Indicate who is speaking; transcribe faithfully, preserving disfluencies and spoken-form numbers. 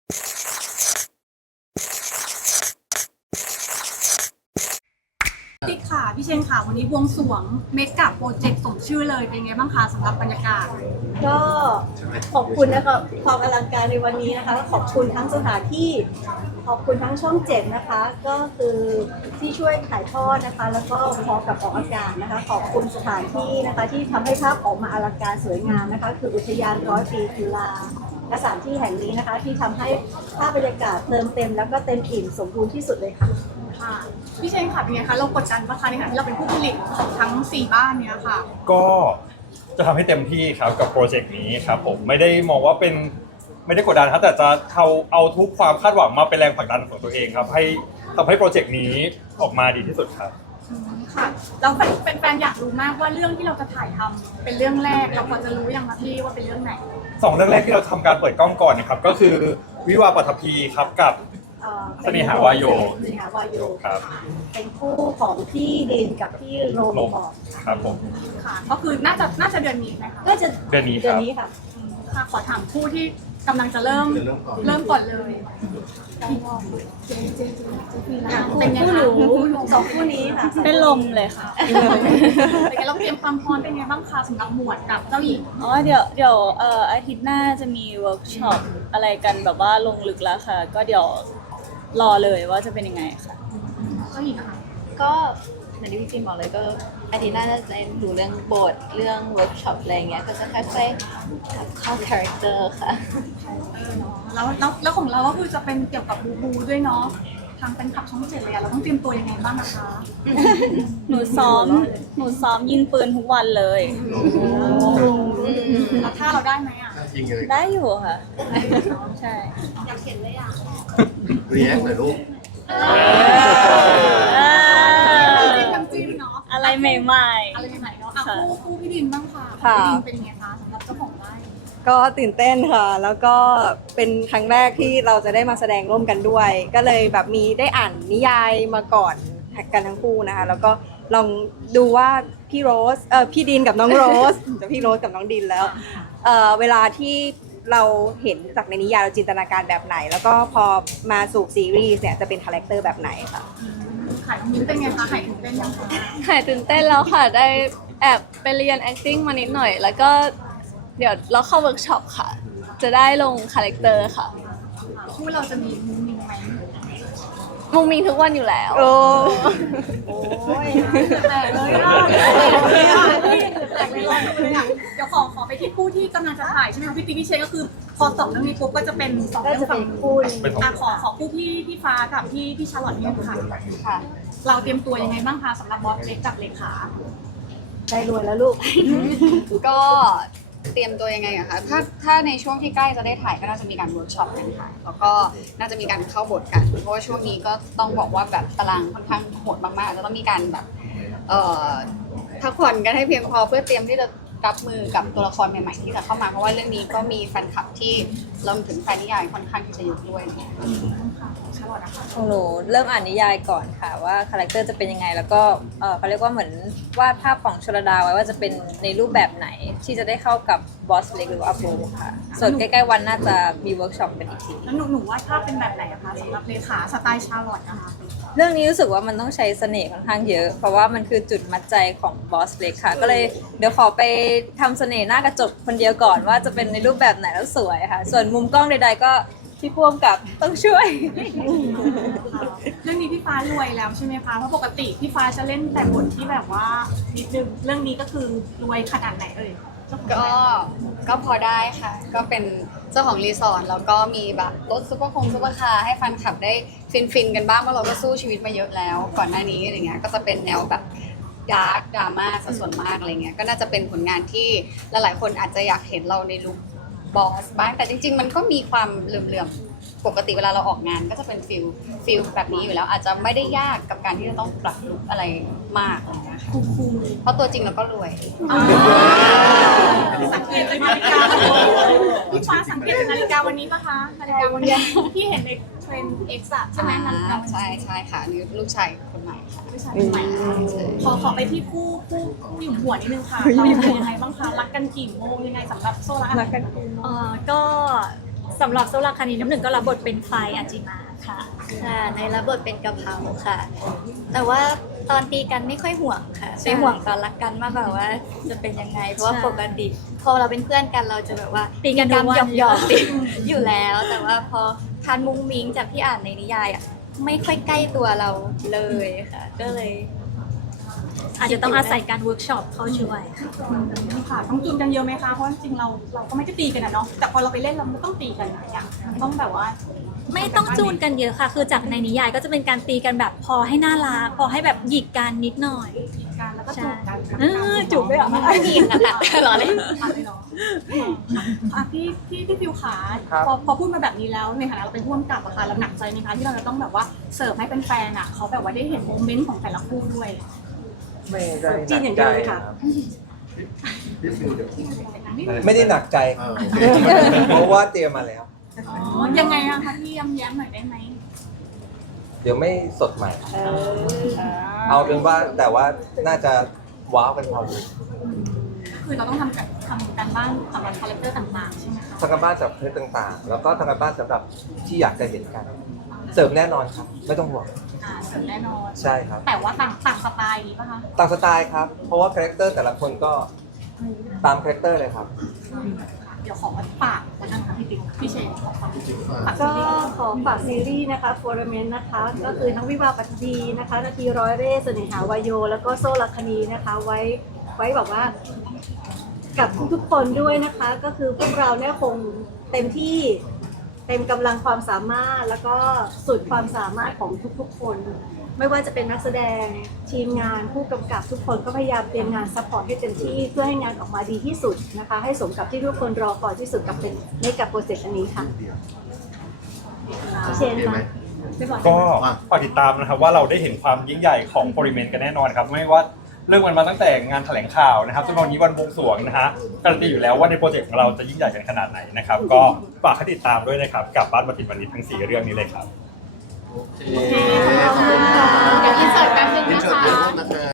Speaker 1: ติ๊กค่ะพี่เชนค่ะวันนี้บวงสรวงเมกะโปรเจกต์สมชื่อเลยเป็นไงบ้างคะสำหรับบรรยากาศ
Speaker 2: ก็ขอบคุณนะคะความอลังการในวันนี้นะคะขอบคุณทั้งสถานที่ขอบคุณทั้งช่องเจ็ดนะคะก็คือที่ช่วยถ่ายทอดนะคะแล้วก็พร้อมกับออกอากาศนะคะขอบคุณสถานที่นะคะที่ทำให้ภาพออกมาอลังการสวยงามนะคะคืออุทยานร้อยปีจุฬาสถานที่แห่งนี้นะคะที่ทำให้ภาพบรรยากาศเติมเต็มแล้วก็เต็มอิ่มสมบูรณ์ที่สุดเลยค่ะ
Speaker 1: ค่ะพี่เชนค่ะเป็นไงคะเรากดดันปะคะในฐานะที่เราเป็นผู้ผลิตของทั้งสี่บ้านเนี้ยค่ะ
Speaker 3: ก็จะทำให้เต็มที่ครับกับโปรเจกต์นี้ครับผมไม่ได้มองว่าเป็นไม่ได้กดดันครับแต่จะเอาเอาทุกความคาดหวังมาเป็นแรงผลักดันของตัวเองครับให้ทำให้โปรเจกต์นี้ออกมาดีที่สุดครับ
Speaker 1: ค่ะเราเป็นแฟนอยากรู้มากว่าเรื่องที่เราจะถ่ายทำเป็นเรื่องแรกเราควรจะรู้ยังคะพี่ว่าเป็นเรื่องไหน
Speaker 3: สองเรื่องแรกที่เราทำการเปิดกล้องก่อนนะครับก็คือวิวาห์ปัทภีครับกับเสน่หาวายโย
Speaker 2: เสน่หาวายโย
Speaker 3: ครับ
Speaker 2: เป็นคู่ของพี่ดินกับพี่โรมบอด
Speaker 3: ครับผม
Speaker 1: ค่ะก็คือน่าจะน่าจะเดือนนี้ไหมคะ
Speaker 2: น่าจะ
Speaker 3: เดือนนี้
Speaker 2: เดือนนี้ค่ะ
Speaker 1: ค่ะขอถามคู่ที่กำลังจะเริ่มเริ่มก่อนเลยเจเจเจเจฟีนะเป็นไงคะ
Speaker 2: สองคู่นี้ค่ะ
Speaker 4: เป็นลมเลยค่ะ
Speaker 1: เป็นไงเราเตรียมความพร้อมเป็นไงบ้างคะสำหรับหมวดกับเจ้าหญิง
Speaker 4: อ๋อเดี๋ยวเดี๋ยวเอ่ออาทิตย์หน้าจะมีเวิร์กช็อปอะไรกันแบบว่าลงลึกแล้วค่ะ ก็เดี๋ยวรอเลยว่าจะเป็นยังไงค่ะ
Speaker 1: เจ้าหญิงอะค่ะ
Speaker 5: ก็เหมือนที่พี่ฟิล์มบอกเลยก็อาทิตย์หน้าจะดูเรื่องบทเรื่องเวิร์กช็อปอะไรเงี้ยก็จะค่อยๆเข้าคาแรคเตอร์ค่ะ
Speaker 1: แล้วแล้วแล้วของเราก็คือจะเป็นเกี่ยวกับบูบูด้วยเนาะทางเป็นขับช่องเจ็ดเลยอะเราต้องเตรียมตัวยังไงบ้างนะคะ
Speaker 4: หนูซ้อมหนูซ้อมยิงปืนทุกวันเลย
Speaker 1: แล้วถ้าเราได้ไหมอะ
Speaker 4: ได้อยู่ค่ะใช่
Speaker 1: อยากเห็นเลยอะ
Speaker 6: เรียกหน่อยลูก
Speaker 4: อะไรใหม่
Speaker 1: ๆอะไรใหม่ๆเนาะอ่ะคู่คู่พี่ดินบ้างค่ะพี่ดินเป็นยังไงคะสำหรับเจ้าของไร่
Speaker 7: ก็ตื่นเต้นค่ะแล้วก็เป็นครั้งแรกที่เราจะได้มาแสดงร่วมกันด้วย ก็เลยแบบมีได้อ่านนิยายมาก่อนกันทั้งคู่นะคะแล้วก็ลองดูว่าพี่โรสเออพี่ดินกับน้องโรสจะพี่โรสกับน้องดินแล้วเออเวลาที่เราเห็นจากในนิยายเราจินตนาการแบบไหนแล้วก็พอมาสู่ซีรีส์เนี่ยจะเป็นคาแรคเตอร์แบบไหนค่ะ
Speaker 1: หายมิ้นเป็นไงคะหายตื่นเต้นยังคะ
Speaker 5: หายตื่นเต้นแล้วค่ะได้แอบไปเรียน acting มานิดหน่อยแล้วก็เดี๋ยวเราเข้าเวิร์กช็อปค่ะจะได้ลงคาแรคเตอร์ค่ะ
Speaker 1: คู่เราจะมีมุ้งมิ้งไหม
Speaker 5: มุงมิงทุกวันอยู่แล้ว
Speaker 7: โอ้
Speaker 1: โอ้ยแตกเลยอ่ะแตกเลยเลยอ่ะเดี๋ยวขอขอไปที่คู่ที่กำลังจะถ่ายใช่ไหมคะพี่ติ๊กพี่เชนก็คือพอสองเรื่องนี้ปุ๊บก็จะเป็นสองเรื่องฝั่งคู่อ่ะขอขอคู่พี่พี่ฟ้ากับพี่พี่ชาร์ลอตเนี่ยค่ะค่ะเราเตรียมตัวยังไงบ้างคะสำหรับบอสเล็กกับเลขา
Speaker 2: ได้รวยแล้วลูก
Speaker 5: ก็เตรียมตัวยังไงอะคะถ้าถ้าในช่วงที่ใกล้จะได้ถ่ายก็น่าจะมีการเวิร์กช็อปกันค่ะแล้วก็น่าจะมีการเข้าบทกันเพราะว่าช่วงนี้ก็ต้องบอกว่าแบบตารางค่อนข้างโหดมากๆอาจจะต้องมีการแบบเอ่อพักผ่อนกันให้เพียงพอเพื่อเตรียมที่จะรับมือกับตัวละครใหม่ๆที่จะเข้ามาเพราะว่าเรื่องนี้ก็มีแฟนคลับที่รวมถึงแฟนนิยายค่อนข้างที่จะเยอะด้วยเนี่ย
Speaker 7: ของหนูเริ่มอ่านนิยายก่อนค่ะว่าคาแรคเตอร์จะเป็นยังไงแล้วก็เออเขาเรียกว่าเหมือนวาดภาพของชลดาไว้ว่าจะเป็นในรูปแบบไหนที่จะได้เข้ากับบอสเล็กหรือว่าอัพโบค่ะส่วนใกล้ๆวันน่าจะมีเวิร์กช็อปกันอีกที
Speaker 1: แล้วหนูหนูว่าภาพเป็นแบบไหนอะคะสำหรับเลขาสไตล์ชาร์ลอตนะคะ
Speaker 7: เรื่องนี้รู้สึกว่ามันต้องใช้เสน่ห์ค่อนข้างเยอะเพราะว่ามันคือจุดมัดใจของบอสเล็กค่ะก็เลยเดี๋ยวขอไปทำเสน่ห์หน้ากระจกคนเดียวก่อนว่าจะเป็นในรูปแบบไหนแล้วสวยค่ะส่วนมุมกล้องใดๆก็พี่พ่วงกับต้องช่วย
Speaker 1: เรื่องนี้พี่ฟ้ารวยแล้วใช่ไหมคะเพราะปกติพี่ฟ้าจะเล่นแต่บทที่แบบว่านิดนึงเรื่องนี้ก็คือรวยขนาดไหนเอ่ย
Speaker 5: ก็ก็พอได้ค่ะก็เป็นเจ้าของรีสอร์ทแล้วก็มีแบบรถซุปเปอร์คงซุปเปอร์คาร์ให้แฟนคลับได้ฟินๆกันบ้างเพราะเราก็สู้ชีวิตมาเยอะแล้วก่อนหน้านี้อะไรเงี้ยก็จะเป็นแนวแบบดาร์กดราม่าซะส่วนมากอะไรเงี้ยก็น่าจะเป็นผลงานที่หลายๆคนอาจจะอยากเห็นเราในลุคบอสบ้างแต่จริงๆมันก็มีความเหลื่อมๆปกติเวลาเราออกงานก็จะเป็นฟิลฟิลแบบนี้อยู่แล้วอาจจะไม่ได้ยากกับการที่จะต้องปรับลุคอะไรมากอะไรเงี้ยค่ะเพราะตัวจริงเราก็รวย
Speaker 1: สังเกตจากนาฬิกาพี่ฟ้าสังเกตจากนาฬิกาวันนี้ปะคะนาฬิกาวันนี้ที่เห็นในเทรนด์เอ็กซ์ใช่ไหมนาฬิกา
Speaker 5: ใช่ใช่ค่ะนี่ลูกชายคนใหม่ค่ะ
Speaker 1: ลูกชายคนใหม่ขอขอไปที่คู่คู่คู่หยุ่มหัวนิดนึงค่ะเราเป็นยังไงบ้างคะรักกันกี่โมงยังไงสำหรับโซล่า
Speaker 7: รักกันกี่โมง
Speaker 4: เออก็
Speaker 1: สำหรับโซลาคานีน้ำหนึ่งก็รับบทเป็นไฟอาจิมาค่ะ
Speaker 8: ค่ะในรับบทเป็นกะเพราค่ะ แต่ว่าตอนตีกันไม่ค่อยห่วงค่ะไม่ห่วงตอนรักกันมากกว่าว่าจะเป็นยังไง เพราะว่า
Speaker 1: ใช่
Speaker 8: ปกติพอเราเป็นเพื่อนกันเราจะแบบว่า
Speaker 1: ตีกัน
Speaker 8: มี
Speaker 1: ทุกวัน
Speaker 8: หยอกหยอกๆตีอยู่แล้ว แต่ว่าพอทานมุ้งมิ้งจากที่อ่านในนิยายอ่ะไม่ค่อยใกล้ตัวเราเลยค่ะ ก็เลย
Speaker 1: อาจจะต้องอาศัยการเวิร์กช็อปเข้าช่วยค่ะ
Speaker 9: ค่ะต้องจูนกันเยอะไหมคะ เพราะจริงๆเราเราก็ไม่ได้ตีกันนะเนาะ แต่พอเราไปเล่นเราไม่ต้องตีกันอะอย่างมันต้องแบบว่า
Speaker 1: ไม่ต้องจูนกันเยอะค่ะ คือจากในนิยายก็จะเป็นการตีกันแบบพอให้น่ารักพอให้แบบหยิกกันนิดหน่อย
Speaker 9: ตีกันแล้วก็จูบกัน
Speaker 1: เออจูบด้วยเหรอ
Speaker 8: ไม่มีนะคะหรอเลย
Speaker 9: อ่ะพี่พี่พี่ฟิวขา
Speaker 10: ครับ
Speaker 9: พอพอพูดมาแบบนี้แล้วในฐานะเราเป็นผู้กำกับอะค่ะเราหนักใจไหมคะที่เราจะต้องแบบว่าเสิร์ฟให้เป็นแฟนๆอะเขาแบบว่าได้เห็นโมเมนต์ของแต่ละคู่ด้วย
Speaker 10: ไม่ได้ห
Speaker 2: จี
Speaker 10: นั
Speaker 2: น
Speaker 10: ก
Speaker 2: อย่าง
Speaker 10: ใจ
Speaker 2: เดียวเลย
Speaker 10: ค
Speaker 2: ค่ะ
Speaker 10: รับ
Speaker 6: พี่ฟิวเดี๋ยว
Speaker 10: ไม่ได้หนักใจ
Speaker 6: เออ
Speaker 10: เพราะว่าเตรียมมาแล้ว
Speaker 9: อ๋อยังไงอะคะพี่ย้ำแย้มหน่อยได้ไหม
Speaker 10: เดี๋ยวไม่สดใหม่
Speaker 2: เออ
Speaker 10: เอาเป็นว่าแต่ว่าน่าจะว้าวกันพอดี
Speaker 9: คือเราต้องทำกันทำกันบ้านสำหรับคาแรคเตอร์ต่างๆใช่ไหมคะ
Speaker 10: ทางการบ้านสำหรับเพจต่างๆ แล้วก็ทางการบ้านสำหรับที่อยากจะเห็นกัน เสริมแน่นอนครับ ไม่ต้องห่วง
Speaker 9: อ่าเสริมแน่นอน
Speaker 10: ใช่ครับ
Speaker 9: แต่ว่าต่างต่างสไตล์นี้ป่ะคะ
Speaker 10: ต่างสไตล์ครับ เพราะว่าคาแรคเตอร์แต่ละคนก็ตามคาแรคเตอร์เลยครับ
Speaker 9: เดี๋ยวขอฝากแล้วกันค่ะพี่ติ๊กพี่เชนขอความฝากซี
Speaker 2: ก็
Speaker 9: รีส์
Speaker 2: ขอฝากซีรีส์นะคะโฟร์เมนนะคะ ก็คือทั้งวิวาห์ปัตตีนะคะนาทีร้อยเร่ห์เสน่หาวายโย แล้วก็โซลักคณีนะคะ ไว้ไว้แบบว่ากับทุกๆคนด้วยนะคะ ก็คือพวกเราเนี่ยคงเต็มที่เต็มกำลังความสามารถแล้วก็สุดความสามารถของทุกๆคน ไม่ว่าจะเป็นนักแสดงทีมงานผู้กำกับทุกคนก็พยายามเตรียมงานซัพพอร์ตให้เต็มที่เพื่อให้งานออกมาดีที่สุดนะคะ ให้สมกับที่ทุกคนรอคอยที่สุดกับเป็นในกับโปรเจกต์อันนี้ค่ะพี่เชน
Speaker 6: โอเคไหม
Speaker 2: ค่ะ
Speaker 3: ก็ฝากติดตามนะครับว่าเราได้เห็นความยิ่งใหญ่ของโปริเมนกันแน่นอนครับไม่ว่าเรื่องมันมาตั้งแต่งานแถลงข่าวนะครับจนวันนี้วันบวงสรวงนะฮะการันตีอยู่แล้วว่าในโปรเจกต์ของเราจะยิ่งใหญ่กันขนาดไหนนะครับก็ฝากให้ติดตามด้วยนะครับกับบ้านบัณฑิตวันนี้ทั้งสี่เรื่องนี้เลยครับ
Speaker 6: โอเค
Speaker 2: ขอบคุณค่ะ
Speaker 5: เดี๋ยวอินเสิร์ตแป๊บนึง
Speaker 6: อิน
Speaker 5: นะ
Speaker 6: เสิร์ต
Speaker 5: คะ
Speaker 6: ถ่ายรูปนะคะ